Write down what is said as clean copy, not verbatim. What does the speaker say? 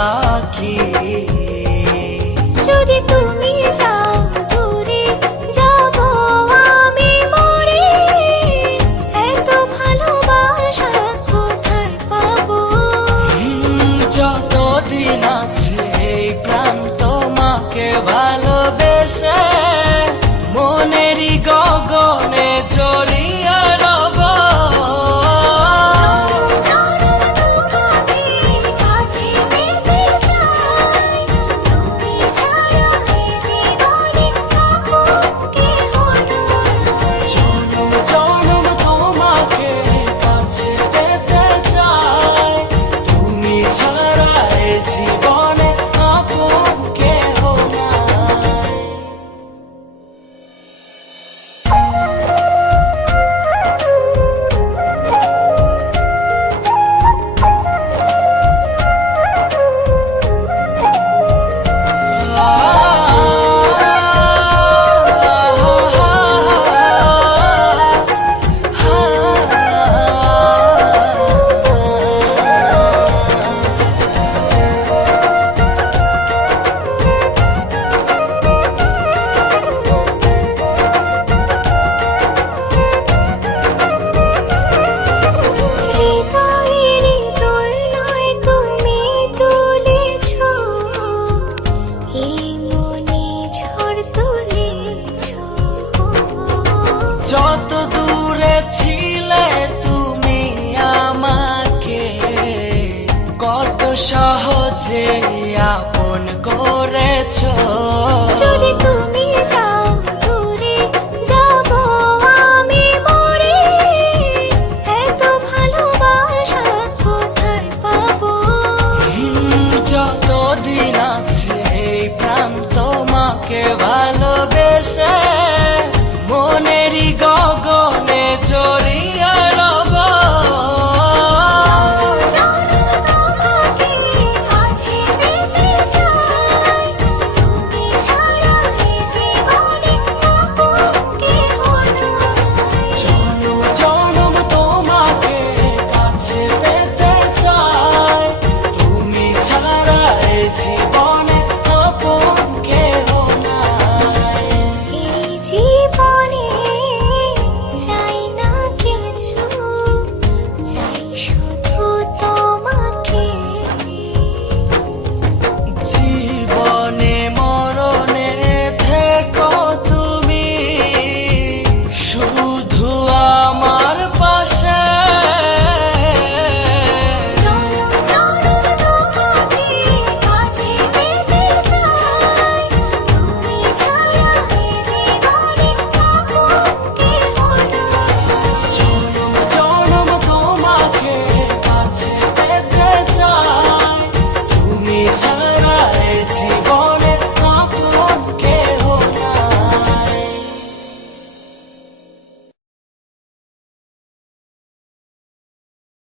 আঁকি। যদি তুমি যাও দূরে যাব আমি মরে, এত ভালোবাসা কোথায় পাবো? যতদিন আছে এই প্রাণ তোমাকে ভালোবেসে মনেরই গগনে জড়িয়ে রব। জনম জনম তোমাকে কাছে পেতে চাই, তুমি ছাড়া এ জীবনে আপন কেহ নাই। হৃদয়েরই দোলনায় তুমি দুলেছ, এই মনে ঝড় তুলেছ। যত দূরে ছিলে তুমি আমাকে কত সহজে আপন করেছো। যদি তুমি যাও দূরে যাব আমি মরে, এত ভালোবাসা কোথায় পাবো? যতদিন আছে এই প্রাণ তোমাকে ভালোবেসে মনেরই গগনে জড়িয়ে রব। তোমাকে কাছে পেতে চাই, তুমি ছাড়া এ জীবনে আপন কেহ নাই। জনম জনম তোমাকে কাছে পেতে চাই, তুমি ছাড়া এ জীবনে আপন কেহ নাই। এই জীবনে চাই না কিছু, চাই শুধু তোমাকে। জীবনে মরণে থেকো তুমি শুধু আমার পাশে। জনম জনম তোমাকে কাছে পেতে চাই, তুমি ছাড়া এ জীবনে আপন কেহ নাই। জনম জনম তোমাকে কাছে পেতে চাই, তুমি ছাড়া এ জীবনে